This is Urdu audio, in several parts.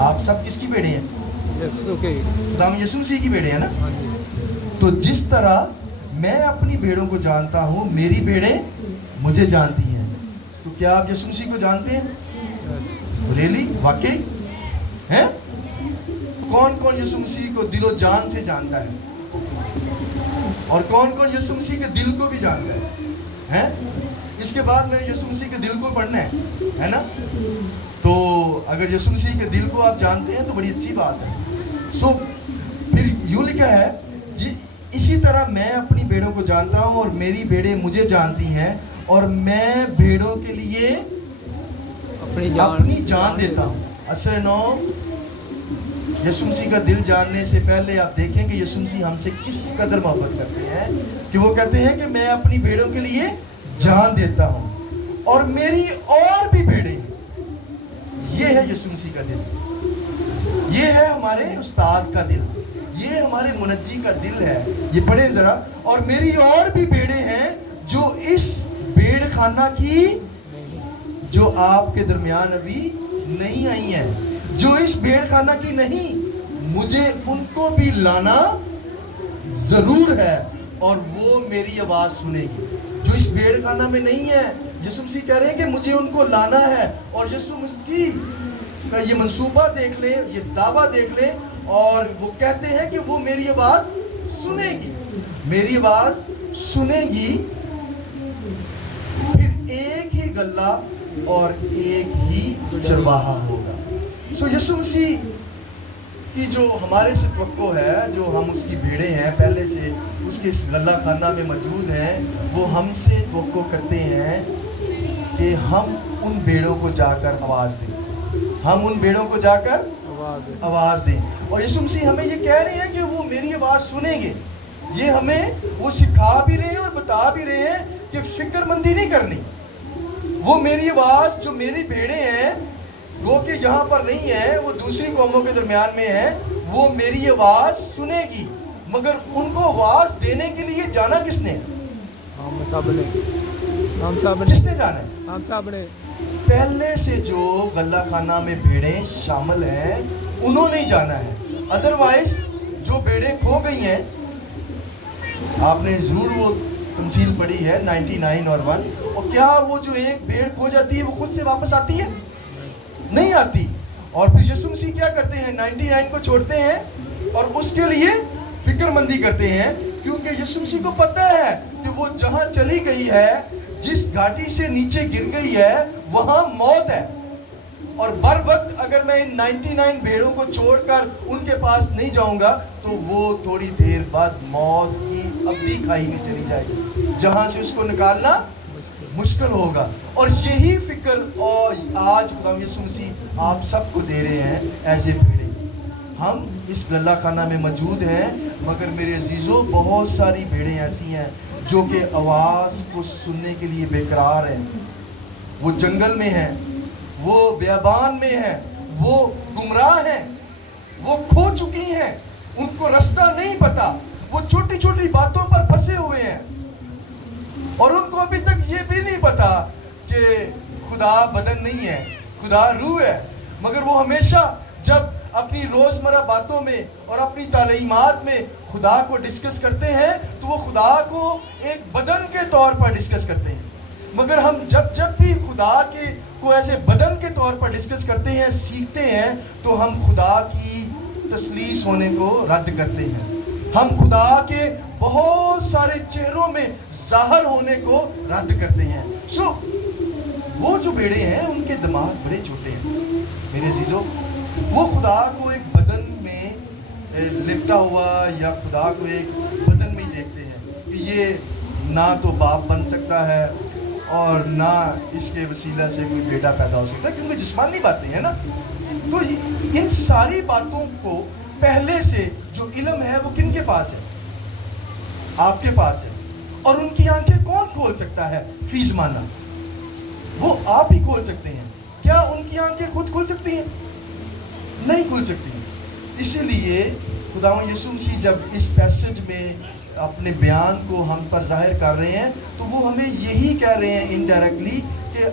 آپ سب کس کی بیڑے ہیں؟ یسوع کے. خدا یسوع مسیح کی بیڑے ہیں نا. ہاں جی. تو جس طرح میں اپنی بھیڑوں کو جانتا ہوں، میری بھیڑیں مجھے جانتی ہیں. تو کیا آپ یسوع مسیح کو جانتے ہیں؟ ریلی؟ واقعی ہیں؟ کون کون یسوع مسیح کو دل و جان سے جانتا ہے؟ اور کون کون یسوع مسیح کے دل کو بھی جانتا ہے؟ اس کے بعد میں یسوع مسیح کے دل کو پڑھنا ہے نا. تو اگر یسوع مسیح کے دل کو آپ جانتے ہیں تو بڑی اچھی بات ہے. سو پھر یوں لکھا ہے جی، اسی طرح میں اپنی بھیڑوں کو جانتا ہوں اور میری بھیڑیں مجھے جانتی ہیں، اور میں بھیڑوں کے لیے اپنی جان دیتا ہوں. اثر نو یسوع مسیح کا دل جاننے سے پہلے آپ دیکھیں کہ یسوع مسیح ہم سے کس قدر محبت کرتے ہیں کہ وہ کہتے ہیں کہ میں اپنی بھیڑوں کے لیے جان دیتا ہوں اور میری اور بھی بھیڑیں ہیں. یہ ہے یسوع مسیح کا دل. یہ ہے ہمارے استاد کا دل. یہ ہمارے منجی کا دل ہے. یہ پڑھیں ذرا. اور میری اور بھی بھیڑیں ہیں جو اس بھیڑ خانہ کی، جو آپ کے درمیان ابھی نہیں آئی ہیں، جو اس بھیڑ خانہ کی نہیں، مجھے ان کو بھی لانا ضرور ہے اور وہ میری آواز سنے گی. جو اس بھیڑ خانہ میں نہیں ہے، یسوع مسیح کہہ رہے ہیں کہ مجھے ان کو لانا ہے. اور یسوع مسیح کا یہ منصوبہ دیکھ لیں، یہ دعویٰ دیکھ لیں، اور وہ کہتے ہیں کہ وہ میری آواز سنے گی. میری آواز سنے گی. پھر ایک ہی گلہ اور ایک ہی چرواہا ہوگا. سو یسوع مسیح کی جو ہمارے سے توقع ہے، جو ہم اس کی بھیڑیں ہیں، پہلے سے اس کے اس غلہ خانہ میں موجود ہیں، وہ ہم سے توقع کرتے ہیں کہ ہم ان بھیڑوں کو جا کر آواز دیں. ہم ان بھیڑوں کو جا کر آواز دیں. اور یسوع مسیح ہمیں یہ کہہ رہے ہیں کہ وہ میری آواز سنیں گے. یہ ہمیں وہ سکھا بھی رہے ہیں اور بتا بھی رہے ہیں کہ فکر مندی نہیں کرنی. وہ میری آواز، جو میری بھیڑیں ہیں، وہ کہ یہاں پر نہیں ہے، وہ دوسری قوموں کے درمیان میں ہے، وہ میری آواز سنے گی. مگر ان کو آواز دینے کے لیے جانا کس نے؟ ہم سب نے. کس نے جانا ہے؟ ہم سب نے. پہلے سے جو غلہ خانہ میں بھیڑیں شامل ہیں انہوں نے جانا ہے. ادروائز جو بھیڑیں کھو گئی ہیں، آپ نے ضرور وہ تمثیل پڑھی ہے 99 اور 1. اور کیا وہ جو ایک بھیڑ کھو جاتی ہے وہ خود سے واپس آتی ہے؟ نہیں آتی. اور پھر یسوع مسیح کیا کرتے ہیں؟ 99 کو چھوڑتے ہیں اور اس کے لیے فکر مندی کرتے ہیں، کیونکہ یسوع مسیح کو پتہ ہے کہ وہ جہاں چلی گئی ہے، جس گھاٹی سے نیچے گر گئی ہے، وہاں موت ہے. اور بر وقت اگر میں ان 99 بھیڑوں کو چھوڑ کر ان کے پاس نہیں جاؤں گا تو وہ تھوڑی دیر بعد موت کی ابھی کھائی میں چلی جائے گی، جہاں سے اس کو نکالنا مشکل ہوگا. اور یہی فکر اور آج خدا یسوع مسیح آپ سب کو دے رہے ہیں ایز اے بھیڑیں. ہم اس غلہ خانہ میں موجود ہیں، مگر میرے عزیزوں بہت ساری بھیڑیں ایسی ہیں جو کہ آواز کو سننے کے لیے بے قرار ہیں. وہ جنگل میں ہیں، وہ بیابان میں ہیں، وہ گمراہ ہیں، وہ کھو چکی ہیں، ان کو رستہ نہیں پتا، وہ چھوٹی چھوٹی باتوں پر پھنسے ہوئے ہیں، اور ان کو ابھی تک یہ بھی نہیں پتا کہ خدا بدن نہیں ہے، خدا روح ہے. مگر وہ ہمیشہ جب اپنی روزمرہ باتوں میں اور اپنی تعلیمات میں خدا کو ڈسکس کرتے ہیں تو وہ خدا کو ایک بدن کے طور پر ڈسکس کرتے ہیں. مگر ہم جب بھی خدا کے کو ایسے بدن کے طور پر ڈسکس کرتے ہیں، سیکھتے ہیں، تو ہم خدا کی تثلیث ہونے کو رد کرتے ہیں. ہم خدا کے بہت سارے چہروں میں ظاہر ہونے کو رد کرتے ہیں. سو وہ جو بیڑے ہیں ان کے دماغ بڑے چھوٹے ہیں میرے عزیزوں. وہ خدا کو ایک بدن میں لپٹا ہوا یا خدا کو ایک بدن میں ہی دیکھتے ہیں کہ یہ نہ تو باپ بن سکتا ہے اور نہ اس کے وسیلہ سے کوئی بیٹا پیدا ہو سکتا ہے، کیونکہ جسمانی باتیں ہیں نا. تو ان ساری باتوں کو پہلے سے جو علم ہے وہ کن کے پاس ہے؟ آپ کے پاس ہے. اور ان کی آنکھیں کون کھول سکتا ہے فی زمانہ؟ وہ آپ ہی کھول سکتے ہیں. کیا ان کی آنکھیں خود کھل سکتی ہیں؟ نہیں کھل سکتی. اسی لیے خداوند یسوع مسیح جب اس پیسج میں اپنے بیان کو ہم پر ظاہر کر رہے ہیں تو وہ ہمیں یہی کہہ رہے ہیں انڈائریکٹلی کہ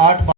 8